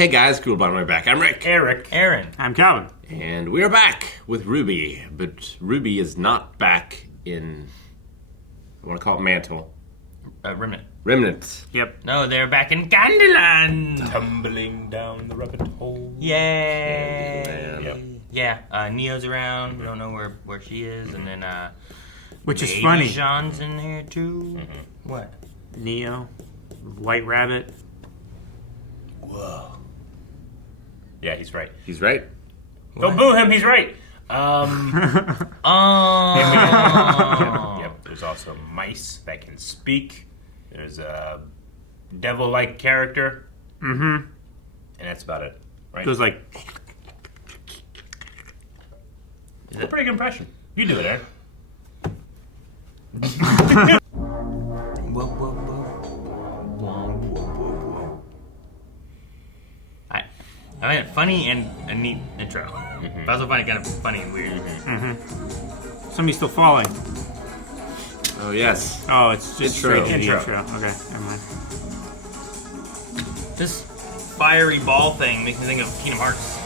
Hey guys, cool by my back. I'm Rick. Eric. Aaron. I'm Calvin. And we are back with RWBY, but RWBY is not back in, I want to call it Mantle. Remnant. Remnant. Yep. No, they're back in Candyland. Tumbling down the rabbit hole. Yay. Candyland. Yeah, Neo's around. We don't know where she is. And then, Which is maybe funny. Jean's in here too. What? Neo, White Rabbit. Whoa. Yeah, he's right. He's right. Don't boo him, he's right. Oh. Yep, there's also mice that can speak. There's a devil-like character. Mm-hmm. And that's about it, right? Goes like, It's a pretty good impression. You do it, Aaron. Whoa, whoa, whoa. I mean, funny and a neat intro. But also funny, kind of funny and weird. somebody's still falling. Oh, yes. Oh, it's just Intro. straight to the Intro. intro. Okay, never mind. This fiery ball thing makes me think of Kingdom Hearts.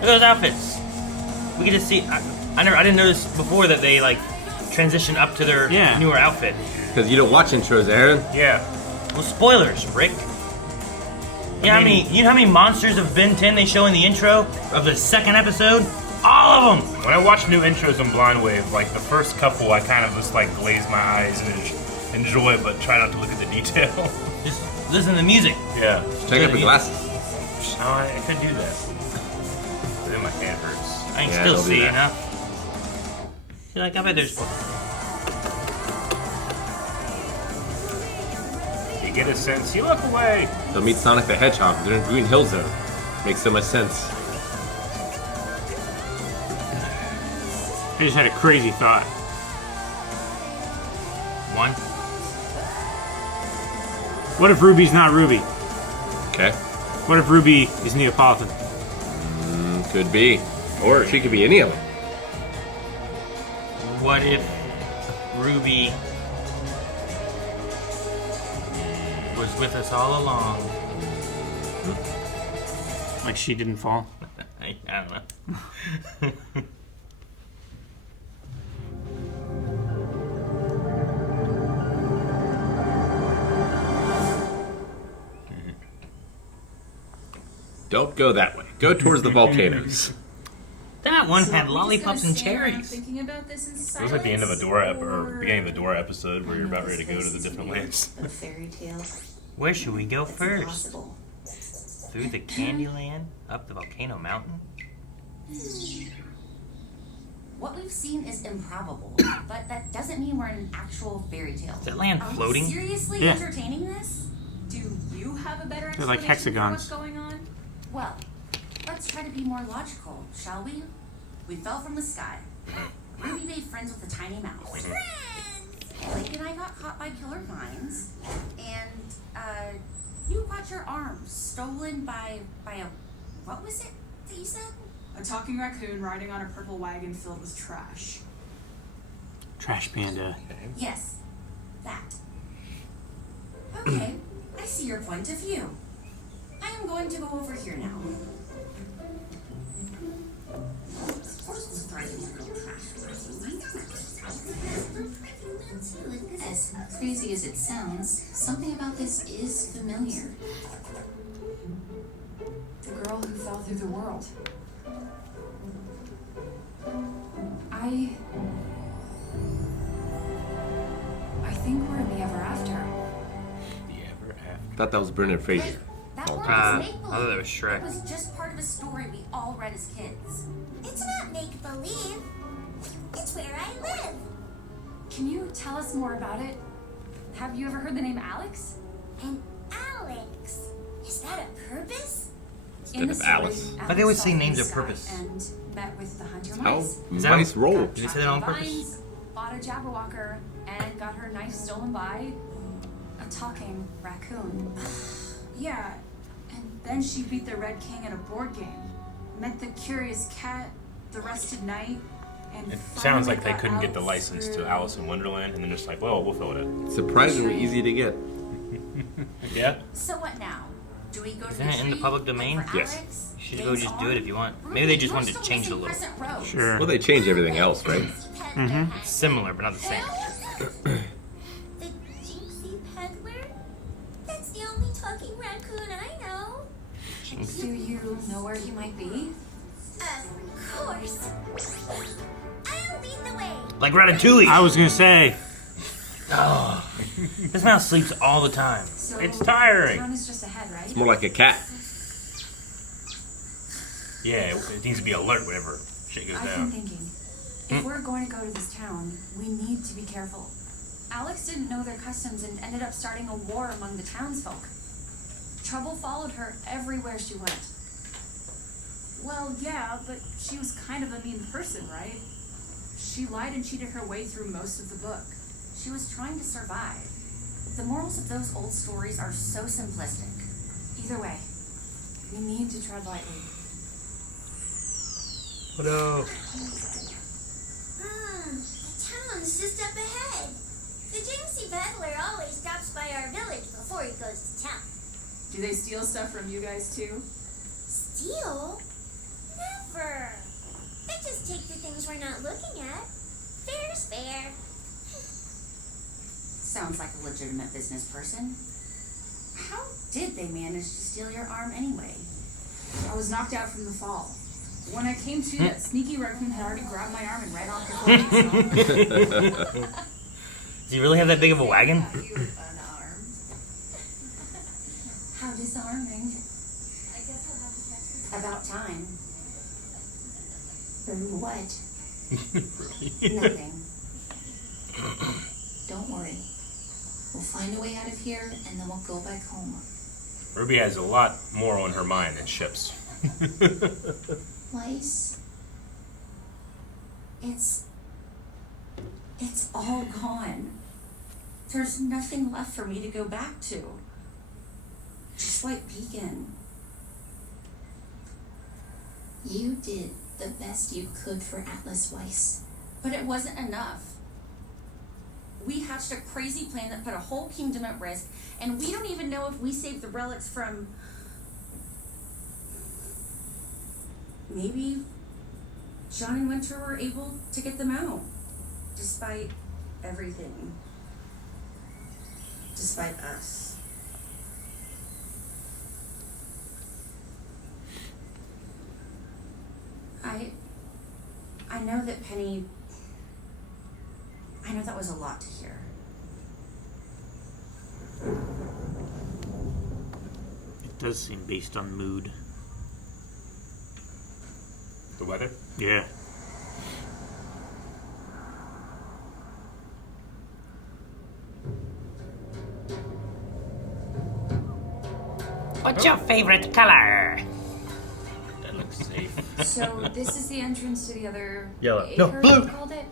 Look at those outfits. We get to see. I didn't notice before that they like transition up to their newer outfit. Because you don't watch intros, Aaron. Yeah. Well, spoilers, Rick. You know how many monsters of Ben 10 they show in the intro of the second episode? All of them. When I watch new intros on Blind Wave, like the first couple, I kind of just like glaze my eyes and enjoy, but try not to look at the detail. Just listen to the music. Yeah. Check out the glasses. Oh, I could do that. But then my hand hurts. I can Yeah, still don't do see that. enough. You're like, I bet there's. You get a sense, you look away. They'll meet Sonic the Hedgehog. They're in Green Hill Zone. Makes so much sense. I just had a crazy thought. One. What if Ruby's not Ruby? Okay. What if Ruby is Neapolitan? Could be. Or she could be any of them. What if Ruby was with us all along? Like she didn't fall? I don't know. Don't go that way. Go towards the volcanoes. That one So had we lollipops just and gotta stand around cherries. Thinking about this in It was like the end of a silence, Dora or- beginning of the Dora episode where you're about ready to go to the different lands. Of fairy tales. Where should we go It's first? impossible. Through the Candyland? Up the volcano mountain? What we've seen is improbable, but that doesn't mean we're in an actual fairy tale. Is that land Are floating? we seriously Yeah. entertaining this? Do you have a better They're like explanation for what's hexagons. going on? Well, let's try to be more logical, shall we? We fell from the sky. Ruby made friends with a tiny mouse. Blake and I got caught by killer vines, and you got your arm stolen by a what was it that you said? A talking raccoon riding on a purple wagon filled with trash. Trash Panda. Yes, that. Okay, I see your point of view. I am going to go over here now. As crazy as it sounds, something about this is familiar. The girl who fell through the world. I think we're in the ever after. The ever after. Thought that was Brendan Fraser. That Oh, word I is make-believe. thought that was Shrek. It was just part of a story we all read as kids. It's not make-believe. It's where I live. Can you tell us more about it? Have you ever heard the name Alex? And Alex. Is that a purpose? Instead of Alice. But they always say names of purpose. And met with the hunter How mice. Is that nice roll. Did they say that on purpose? Vines, bought a Jabberwocker, and got her knife stolen by a talking raccoon. Yeah, and then she beat the Red King at a board game. Met the curious cat, the rested knight, and It sounds like they finally couldn't got get the out license to through- Alice in Wonderland, and they're just like, well, we'll fill it in. Surprisingly easy to get. Yeah? So what now? Do we go to Isn't the it in the tree, public look domain? for Yes. Alex, You should go James just do it if you want. Ruby, Maybe they just you're wanted to still change it a missing little. Crescent Rose. Sure. Well, they change everything else, right? Similar, but not the same. The Jinxie Peddler? That's the only talking raccoon I know. Do you know where he might be? Of course. I'll lead the way. Like Ratatouille. I was gonna say. Oh, this mouse sleeps all the time. So It's tiring. Town is just ahead, right? It's more like a cat. Yeah, it needs to be alert whenever shit goes I've been down. thinking, if we're going to go to this town, we need to be careful. Alex didn't know their customs and ended up starting a war among the townsfolk. Trouble followed her everywhere she went. Well, yeah, but she was kind of a mean person, right? She lied and cheated her way through most of the book. She was trying to survive. The morals of those old stories are so simplistic. Either way, we need to tread lightly. Hello. The town's just up ahead. The Jinxie Peddler always stops by our village before he goes to town. Do they steal stuff from you guys too? Steal? Never. They just take the things we're not looking at. Fair's fair. Sounds like a legitimate business person. How did they manage to steal your arm anyway? I was knocked out from the fall. When I came to, that sneaky raccoon had already grabbed my arm and ran off the cliff. Does he really have that big of a wagon? How disarming. About time. What? Nothing. Don't worry. We'll find a way out of here, and then we'll go back home. Ruby has a lot more on her mind than ships. Weiss? It's all gone. There's nothing left for me to go back to. Just White Beacon. You did the best you could for Atlas, Weiss. But it wasn't enough. We hatched a crazy plan that put a whole kingdom at risk, and we don't even know if we saved the relics from... Maybe John and Winter were able to get them out. Despite everything. Despite us. I know that Penny... I know that was a lot to hear. It does seem based on mood. The weather? Yeah. What's your favorite color? That looks safe. So this is the entrance to the other Yellow. acre, No, you blue. called it?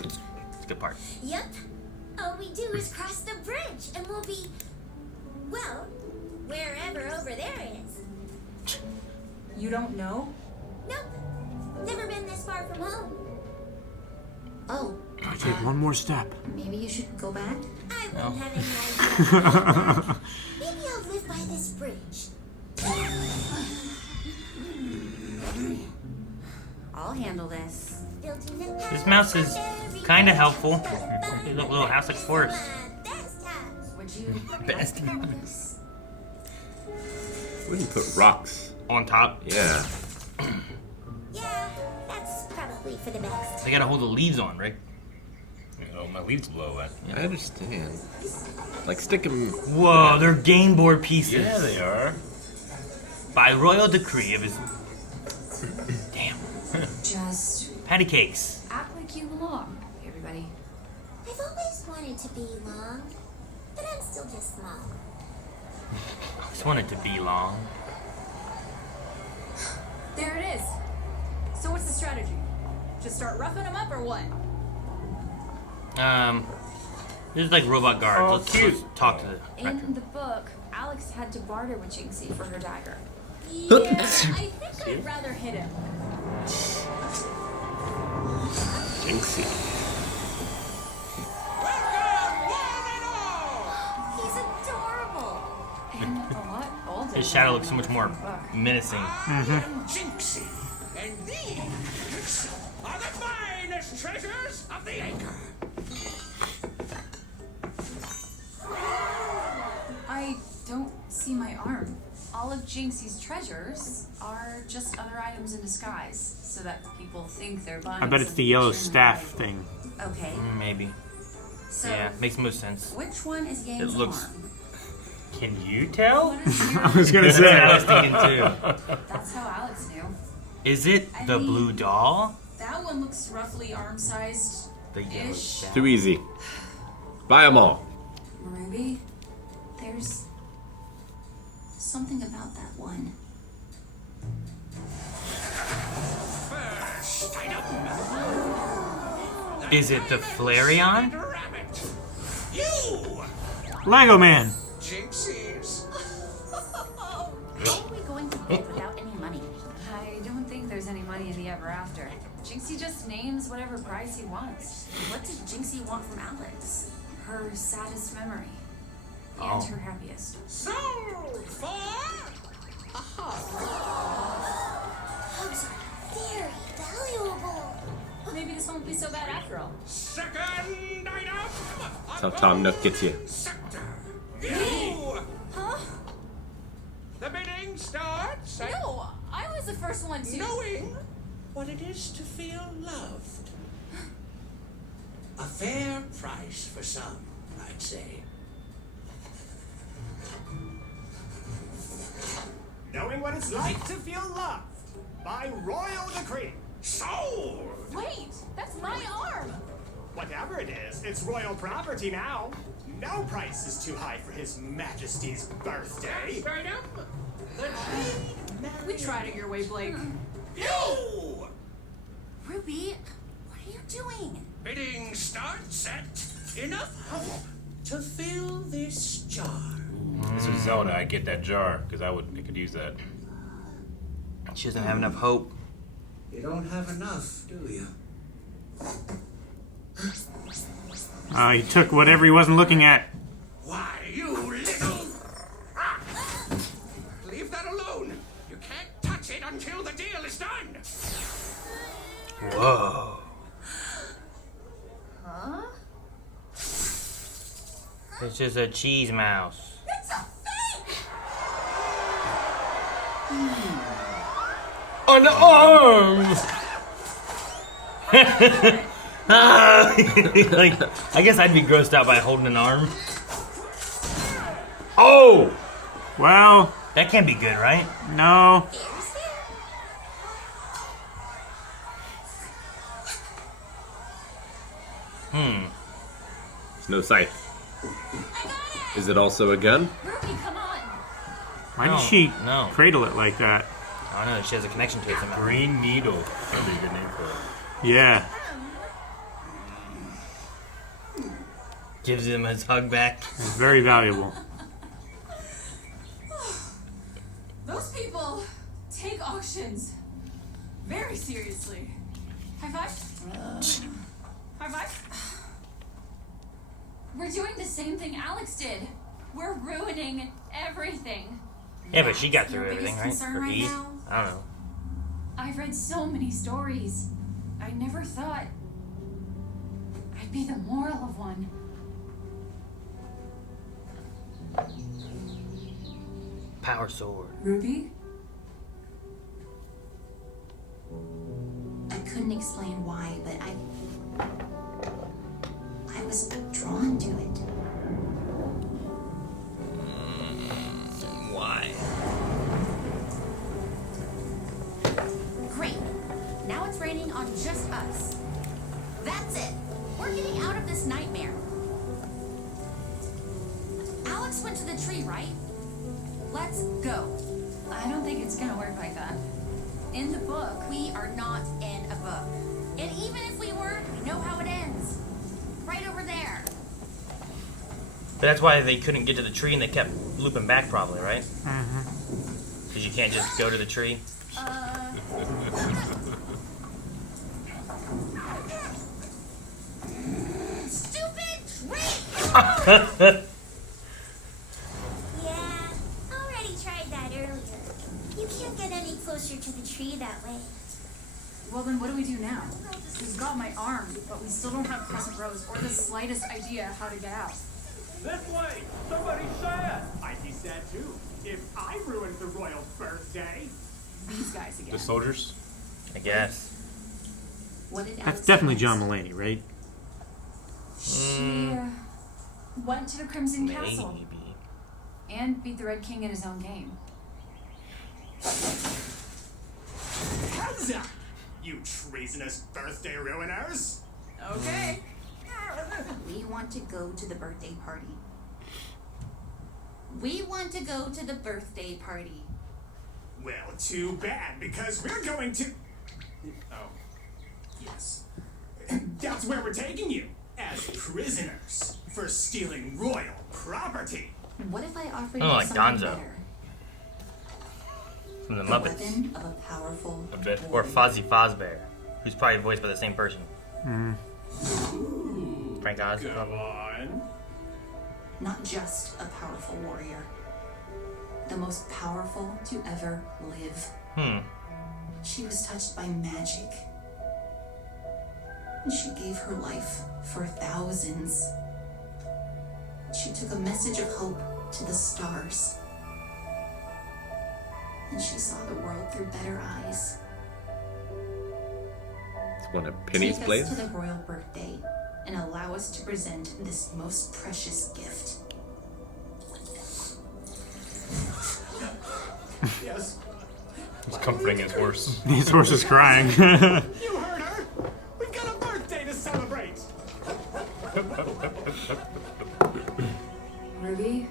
It's a good part. Yep. All we do is cross the bridge and we'll be, well, wherever over there is. You don't know? Nope. Never been this far from home. Oh, I take one more step. maybe you should go back? I won't have any idea. Maybe I'll live by this bridge. I'll handle this. Building the This mouse is kind of helpful. Hey, look, little house like forest. Best house. Would you Best. like to handle this? Wouldn't put rocks. On top. Yeah. Yeah, that's probably for the best. They gotta hold the leaves on, right? Oh, my leaves blow that. I understand. Like stick them. Whoa, they're game board pieces. Yeah, they are. By royal decree of his. Damn. Just Patty cakes. act like you belong, everybody. I've always wanted to be long, but I'm still just small. Just wanted to be long. There it is. So what's the strategy? Just start roughing them up or what? This is like robot guards. Oh, let's cute. talk to the In raccoon. the book, Alex had to barter with Jinxie for her dagger. Yeah, I think I'd rather hit him. Jinxie. He's adorable. And a lot older. His shadow looks so much more menacing. Jinxie, and these are the finest treasures of the acre. I don't see my arm. All of Jinxie's treasures are just other items in disguise, so that people think they're buying. I bet it's the yellow staff thing. Okay. Maybe. So Yeah, makes most sense. which one is Yang's It looks- arm? Can you tell? What is your- I was gonna That's what I say. was thinking too. That's how Alex knew. Is it the blue doll? That one looks roughly arm-sized. The yellow Ish. staff. Too easy. Buy them all. Ruby, there's something about that one. First item. Is it the Flareon? Rabbit. You, Lego Man. Jinxies. How are we going to live without any money? I don't think there's any money in the ever after. Jinxie just names whatever price he wants. What did Jinxie want from Alex? Her saddest memory. Oh. And her happiest. Sold for a hug. Hugs are very valuable. Maybe this won't be so bad after all. Second item. That's how Tom Nook gets you. Sector. You. Huh? The bidding starts at No, I was the first one to. knowing what it is to feel loved. A fair price for some, I'd say. Knowing what it's like to feel loved by royal decree. Sold. Wait, that's my arm. Whatever it is, it's royal property now. No price is too high for His Majesty's birthday. Next item. The We tried it your way, Blake. You. Ruby, what are you doing? Bidding starts at enough hope to fill this jar. This is Zelda. I get that jar because I could use that. She doesn't have enough hope. You don't have enough, do you? He took whatever he wasn't looking at. Why, you little... Ah! Leave that alone. You can't touch it until the deal is done. Whoa. Huh? It's just a cheese mouse. It's a fake! An arm! Like, I guess I'd be grossed out by holding an arm. Oh! Well, That can't be good, right? no. There's no sight. Is it also a gun? Ruby, come on! Why No, did she no. cradle it like that? I don't know, she has a connection to it somehow. Green Needle. That'd be a good name for it. Yeah. Gives him his hug back. It's very valuable. Those people take auctions very seriously. High five? High five? We're doing the same thing Alex did. We're ruining everything. Yeah, but she got Your through everything, biggest right? concern Or right he? now? I don't know. I've read so many stories. I never thought I'd be the moral of one. Power sword. Ruby? I couldn't explain why, but I was drawn to it. Why? Great. Now it's raining on just us. That's it. We're getting out of this nightmare. Alex went to the tree, right? Let's go. I don't think it's gonna work like that. In the book, We are not in a book. And even if we were, we know how it ends. Right over there. But that's why they couldn't get to the tree and they kept looping back, probably, right? Mm-hmm. Because you can't just go to the tree. Yeah, already tried that earlier. You can't get any closer to the tree that way. Well, then what do we do now? We've got my arm, but we still don't have Crescent Rose or the slightest idea how to get out. This way! Somebody's sad! I'd be sad too, if I ruined the royal birthday. These guys again. The soldiers? I guess. What did That's Alex definitely say? John Mulaney, right? She went to the Crimson Castle Maybe. and beat the Red King in his own game. Huzzah! You treasonous birthday ruiners! Okay. We want to go to the birthday party. We want to go to the birthday party. Well, too bad, because we're going to... Oh, yes. That's where we're taking you, as prisoners, for stealing royal property. What if I offered Oh, you like something Gonzo. better? From the The Muppets. weapon of a powerful A bit. Or Fozzie Fozbear, who's probably voiced by the same person. Frank Oz. Come on. Not just a powerful warrior. The most powerful to ever live. She was touched by magic. And she gave her life for thousands. She took a message of hope to the stars. And she saw the world through better eyes. It's one of Penny's Take plays. us to the royal birthday and allow us to present this most precious gift. Yes, He's comforting his horse. His horse is crying. you heard her. We've got a birthday to celebrate. Ruby,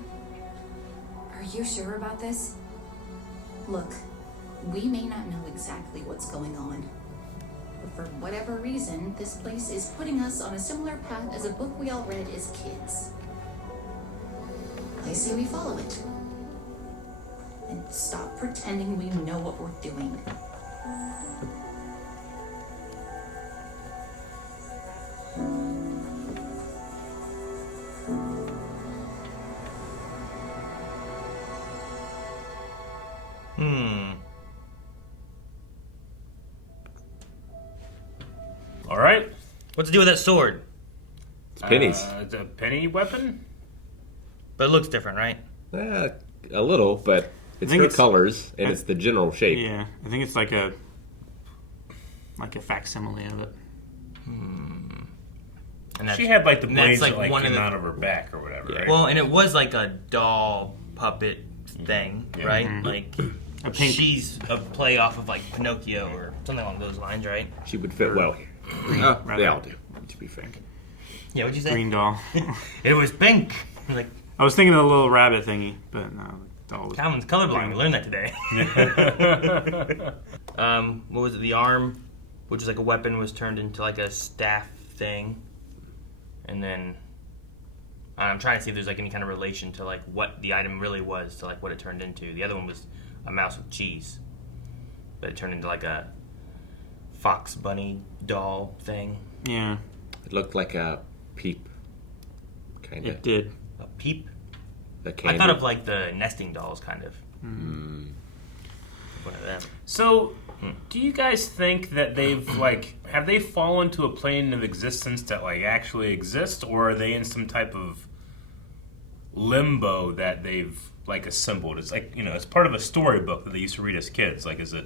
are you sure about this? Look, we may not know exactly what's going on. But for whatever reason, this place is putting us on a similar path as a book we all read as kids. I say we follow it. And stop pretending we know what we're doing. All right. What's the deal with that sword? It's Penny's. It's a penny weapon? But it looks different, right? A little, but it's think her it's- colors and it's the general shape. Yeah, I think it's like a facsimile of it. And that's, She had like the and that's, blades like, that like one of came the- out of her back or whatever, Yeah. right? Well, and it was like a doll puppet thing, Yeah. right? Like A pink. she's a play off of like Pinocchio or something along those lines, right? She would fit well here. rather. They all do, to be fair. Yeah, what'd you say? Green doll. It was pink. Like I was thinking of the little rabbit thingy, but no, the doll was Calvin's colorblind. We learned that today. What was it? The arm, which was like a weapon, was turned into like a staff thing, and then I'm trying to see if there's like any kind of relation to like what the item really was to like what it turned into. The other one was a mouse with cheese, but it turned into like a fox bunny doll thing. Yeah, It looked like a peep. Kind of. it did. A peep. A I candy. thought of like the nesting dolls, kind of. One of them. So, do you guys think that they've have they fallen to a plane of existence that like actually exists, or are they in some type of limbo that they've like assembled? It's like, it's part of a storybook that they used to read as kids. Like, is it?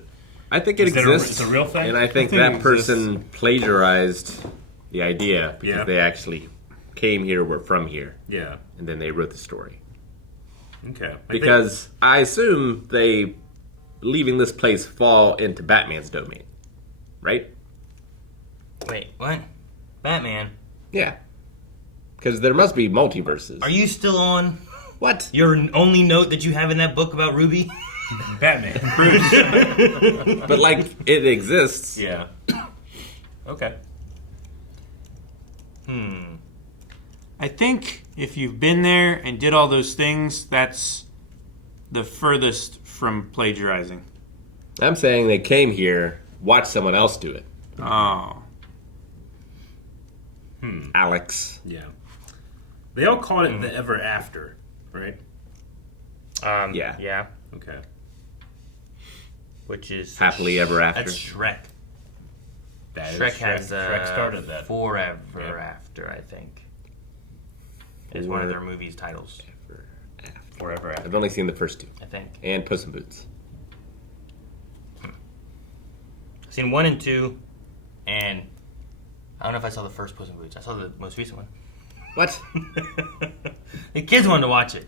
I think it Is that exists. it's a real thing? And I think I think that it person plagiarized the idea because Yeah. they actually came here, were from here, Yeah. and then they wrote the story. Okay. Like Because I assume they leaving this place fall into Batman's domain, right? Wait, what? Batman? Yeah. Because there must be multiverses. Are you still on What? your only note that you have in that book about Ruby? Batman. But like it exists. Yeah. Okay. I think if you've been there and did all those things, that's the furthest from plagiarizing. I'm saying they came here, watched someone else do it. Oh. Alex. Yeah. They all called it the Ever After, right? Yeah. Yeah. Okay. Which is Happily Ever After. That's Shrek. That is Shrek has Shrek started that. Forever After, I think. Is one of their movies' titles. Forever After. I've only seen the first two. I think. And Puss in Boots. I've seen 1 and 2, and I don't know if I saw the first Puss in Boots. I saw the most recent one. What? The kids wanted to watch it.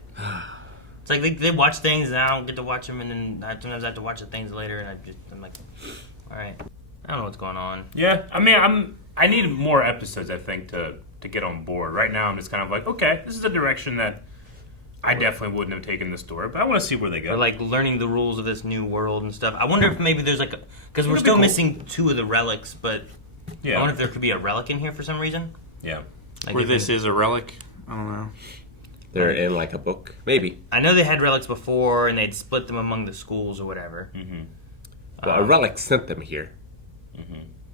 It's like they watch things, and I don't get to watch them, and then sometimes I have to watch the things later, and I'm like, all right, I don't know what's going on. Yeah, I mean, I need more episodes, I think, to get on board. Right now, I'm just kind of like, okay, this is a direction that I definitely wouldn't have taken the story, but I want to see where they go. Or like learning the rules of this new world and stuff. I wonder if maybe there's like because we're still missing 2 of the relics, but I wonder if there could be a relic in here for some reason. Yeah. Like Where this is a relic? I don't know. They're in like a book? Maybe. I know they had relics before, and they'd split them among the schools or whatever. Mm-hmm. Well, a relic sent them here.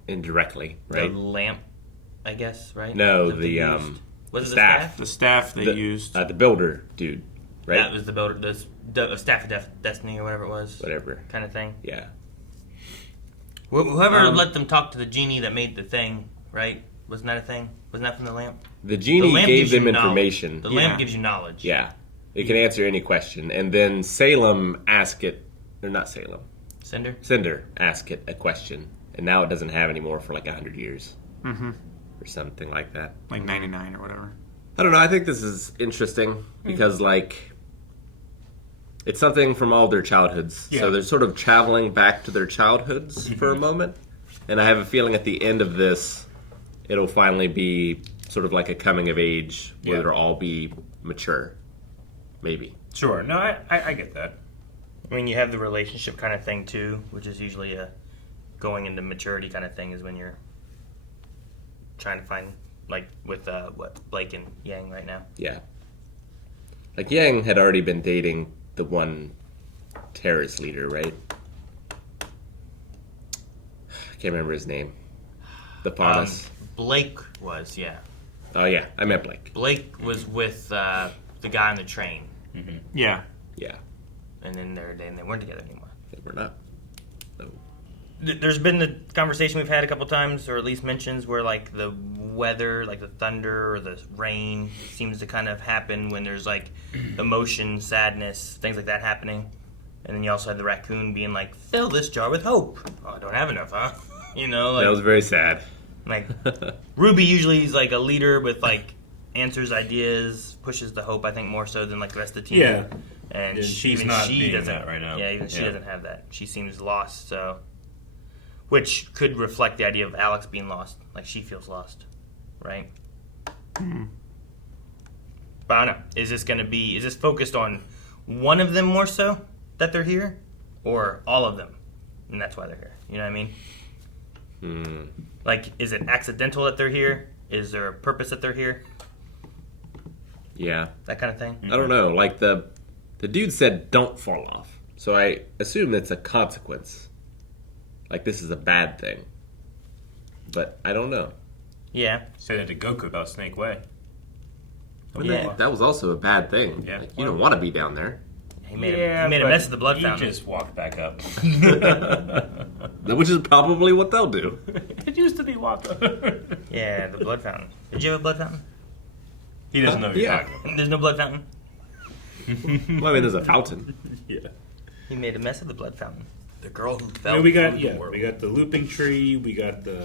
Indirectly, right? The lamp, I guess, right? No, That they the used. Was it staff. The staff they used. The builder dude, right? That was the builder, the staff of destiny or whatever it was. Whatever. Kind of thing. Yeah. Whoever let them talk to the genie that made the thing, right? Wasn't that a thing? Wasn't that from the lamp? The genie lamp gave gives you them knowledge. information. The lamp gives you knowledge. Yeah. It can answer any question. And then Salem asked it, or not Salem. Cinder asked it a question. And now it doesn't have any more for like 100 years. Mm-hmm. Or something like that. Like 99 or whatever. I don't know. I think this is interesting because, like, it's something from all their childhoods. Yeah. So they're sort of traveling back to their childhoods for a moment. And I have a feeling at the end of this, it'll finally be sort of like a coming of age where they'll all be mature. Maybe. Sure. No, I get that. I mean, you have the relationship kind of thing, too, which is usually a going into maturity kind of thing is when you're trying to find, like, with, Blake and Yang right now. Yeah. Like, Yang had already been dating the one terrorist leader, right? I can't remember his name. The Faunus. Blake was, yeah. Oh, yeah. I meant Blake. Blake was with the guy on the train. Mm-hmm. Yeah. Yeah. And then they weren't together anymore. They were not. No. There's been the conversation we've had a couple times, or at least mentions, where like the weather, like the thunder or the rain, seems to kind of happen when there's like emotion, sadness, things like that happening. And then you also had the raccoon being like, "Fill this jar with hope." Oh, I don't have enough, huh? You know, like That was very sad. like Ruby usually is like a leader with like answers, ideas, pushes the hope. I think more so than like the rest of the team. Yeah. And she's even not she being doesn't that right now. Yeah, even she Yeah. doesn't have that. She seems lost. So, which could reflect the idea of Alex being lost. Like she feels lost, right? But I don't know. Is this focused on one of them more so that they're here, or all of them, and that's why they're here? You know what I mean? Like, is it accidental that they're here? Is there a purpose that they're here? Yeah. That kind of thing. I don't know. Like, the dude said, don't fall off. So I assume it's a consequence. Like, this is a bad thing. But I don't know. Yeah. Say that to Goku about Snake Way. Yeah. That was also a bad thing. Yeah. Like, you don't want to be down there. He made a mess of the blood fountain. He just walked back up. Which is probably what they'll do. It used to be water. Yeah, the blood fountain. Did you have a blood fountain? He doesn't know what you're Yeah. talking about. There's no blood fountain. Well, I mean, there's a fountain. Yeah. He made a mess of the blood fountain. The girl who I fell mean, we got from the world. we got the looping tree. We got the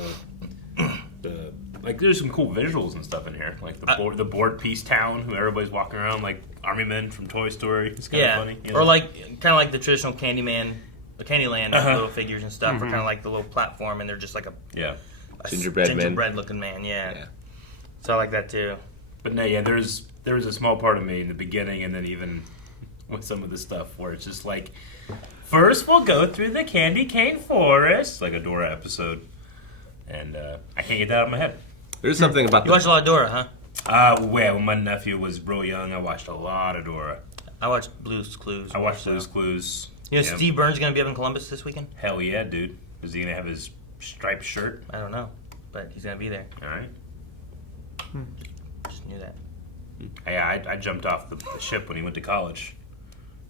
like. There's some cool visuals and stuff in here, like the board piece town, who everybody's walking around like army men from Toy Story. It's kind of funny, you know? Or like kind of like the traditional Candyman, the Candyland little figures and stuff, or kind of like the little platform, and they're just like a Gingerbread men. looking man. Yeah. So I like that too. But no, yeah, there was a small part of me in the beginning, and then even with some of the stuff where it's just like, first we'll go through the candy cane forest, like a Dora episode, and I can't get that out of my head. There's something about You watch a lot of Dora, huh? Well, when my nephew was real young, I watched a lot of Dora. I watched Blue's Clues. I watched Blue's Clues. You know, Yeah. Steve Burns going to be up in Columbus this weekend? Hell yeah, dude. Is he gonna have his striped shirt? I don't know, but he's going to be there. All right. Just knew that. Yeah, I jumped off the ship when he went to college.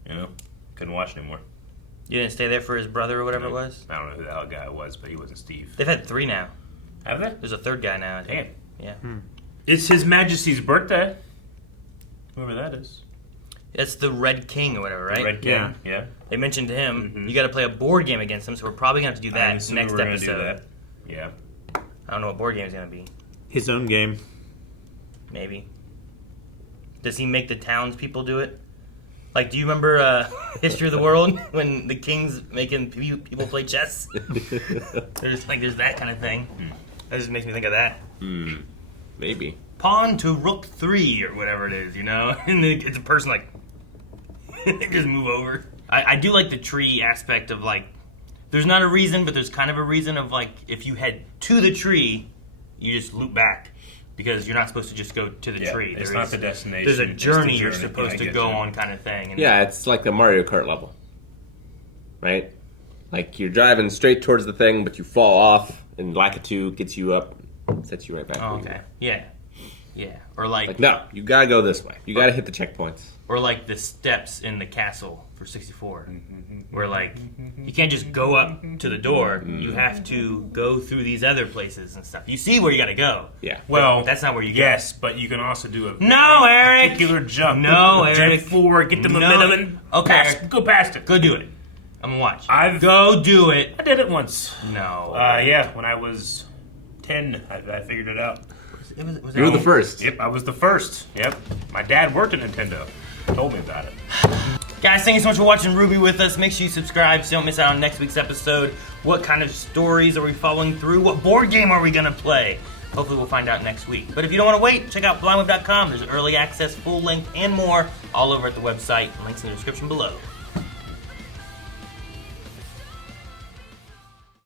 You know, couldn't watch anymore. You didn't stay there for his brother or whatever it was? I don't know who the hell guy it was, but he wasn't Steve. They've had 3 now. Have they? There's a 3rd guy now, I think. Damn. Yeah. It's His Majesty's birthday. Whoever that is. That's the Red King or whatever, right? Red King. Yeah. They mentioned him. You got to play a board game against him, so we're probably going to have to do that next we're gonna episode. do that. Yeah. I don't know what board game is going to be. His own game. Maybe. Does he make the townspeople do it? Like, do you remember History of the World when the king's making people play chess? there's that kind of thing. That just makes me think of that. Maybe. Pawn to rook 3 or whatever it is, you know? And then it's a person like, they just move over. I do like the tree aspect of like, there's not a reason, but there's kind of a reason of like, if you head to the tree, you just loop back. Because you're not supposed to just go to the tree. It's not the destination. There's a it's the journey you're supposed to get go you. on kind of thing. And Yeah, it's like the Mario Kart level. Right? Like you're driving straight towards the thing, but you fall off, and Lakitu gets you up, sets you right back. Oh, where you okay. were. Yeah. Yeah. Or like No, you gotta go this way. You gotta hit the checkpoints. or like the steps in the castle for 64. Where like you can't just go up to the door. You have to go through these other places and stuff. You see where you gotta go. Yeah. Well, That's not where you go. Yes, but you can also do a No, Eric! particular jump. No, Jump Eric. forward, get the No. momentum, and Okay. go past it. Go do it. I'm gonna watch. I've- Go do it. I did it once. No. Yeah, when I was 10, I figured it out. Was You were the first. Yep, I was the first. Yep. My dad worked at Nintendo. Told me about it. Guys, thank you so much for watching RWBY with us. Make sure you subscribe so you don't miss out on next week's episode. What kind of stories are we following through? What board game are we going to play? Hopefully we'll find out next week. But if you don't want to wait, check out blindweb.com. There's early access, full length, and more all over at the website. Links in the description below.